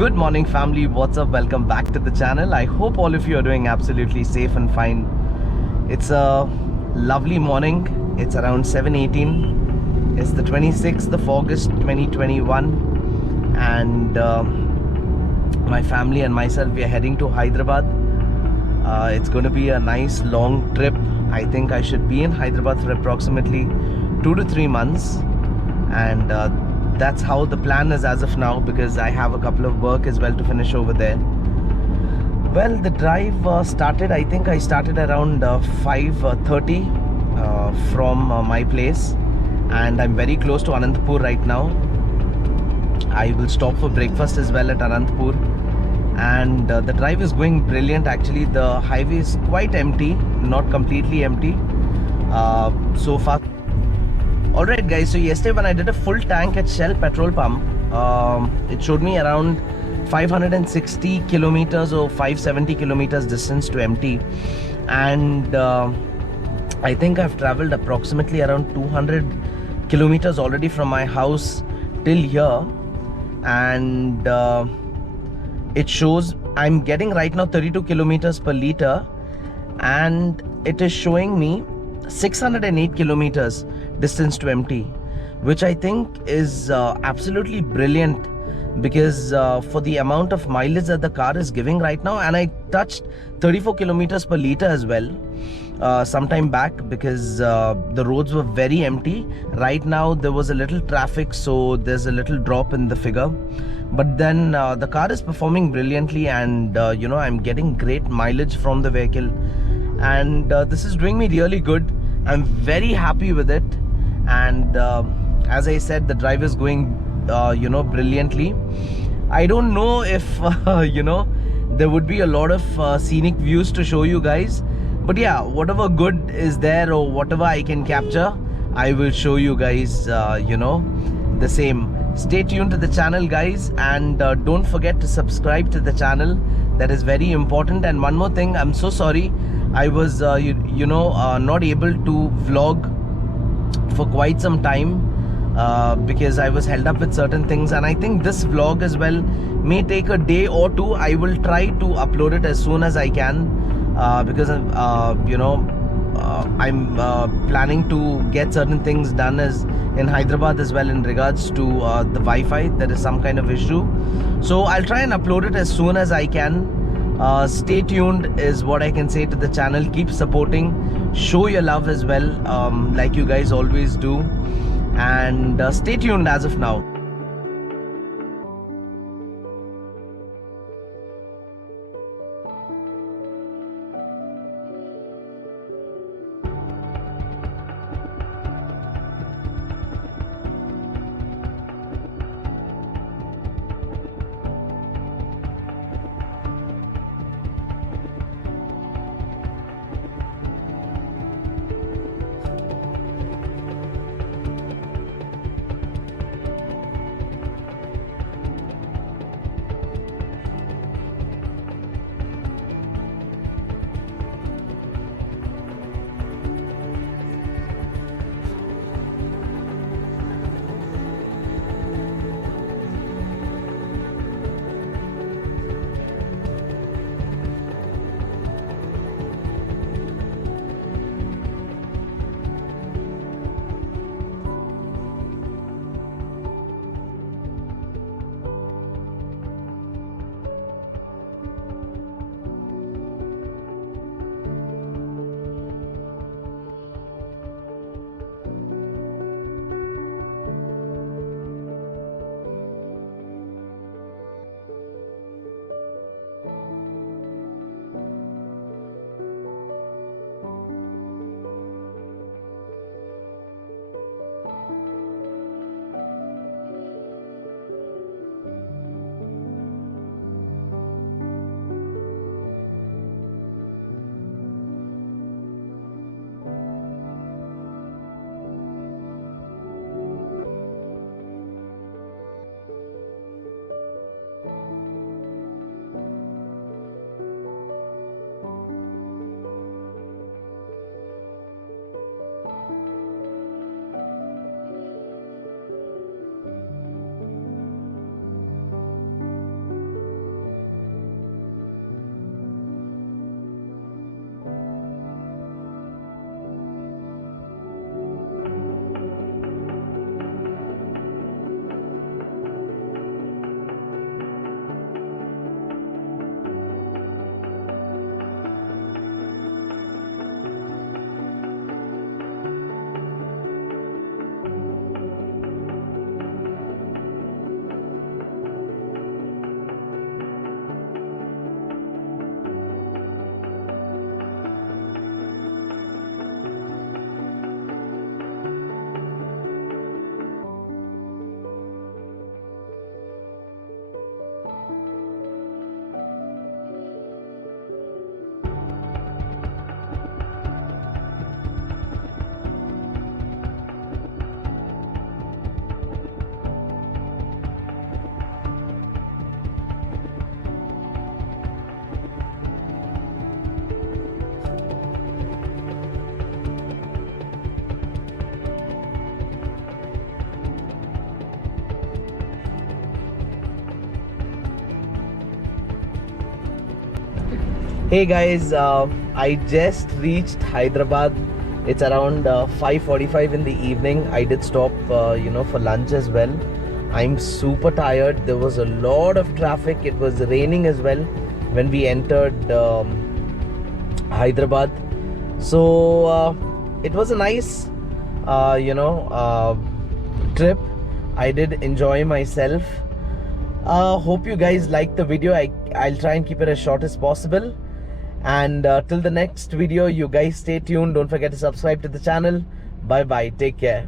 Good morning, family. What's up? Welcome back to the channel. I hope all of you are doing absolutely safe and fine. It's a lovely morning. It's around 7:18. It's the 26th of August 2021, and my family and myself, we are heading to Hyderabad. It's going to be a nice long trip. I think I should be in Hyderabad for approximately 2 to 3 months, and that's how the plan is as of now, because I have a couple of work as well to finish over there. Well, the drive started, I think I started around 5:30 from my place, and I'm very close to Anantapur right now. I will stop for breakfast as well at Anantapur, and the drive is going brilliant. Actually, the highway is quite empty, not completely empty so far. Alright guys, so yesterday when I did a full tank at Shell petrol pump, it showed me around 560 kilometers or 570 kilometers distance to empty, and I think I've traveled approximately around 200 kilometers already from my house till here, and it shows I'm getting right now 32 kilometers per liter, and it is showing me 608 kilometers distance to empty, which I think is absolutely brilliant, because for the amount of mileage that the car is giving right now, and I touched 34 kilometers per liter as well some time back, because the roads were very empty. Right now there was a little traffic, so there's a little drop in the figure, but then the car is performing brilliantly, and I'm getting great mileage from the vehicle, and this is doing me really good. I'm very happy with it, and as I said, the drive is going brilliantly. I don't know if there would be a lot of scenic views to show you guys, but yeah, whatever good is there or whatever I can capture, I will show you guys the same. Stay tuned to the channel, guys, and don't forget to subscribe to the channel. That is very important. And one more thing, I'm so sorry I was not able to vlog for quite some time because I was held up with certain things, and I think this vlog as well may take a day or two. I will try to upload it as soon as I can, because I'm planning to get certain things done as in Hyderabad as well in regards to the Wi-Fi. There is some kind of issue, so I'll try and upload it as soon as I can. Stay tuned is what I can say to the channel. Keep supporting, show your love as well, like you guys always do, and stay tuned as of now. Hey guys, I just reached Hyderabad. It's around 5:45 in the evening. I did stop, for lunch as well. I'm super tired. There was a lot of traffic. It was raining as well when we entered Hyderabad. So it was a nice, trip. I did enjoy myself. Hope you guys liked the video. I'll try and keep it as short as possible. And till the next video, you guys stay tuned. Don't forget to subscribe to the channel. Bye bye. Take care.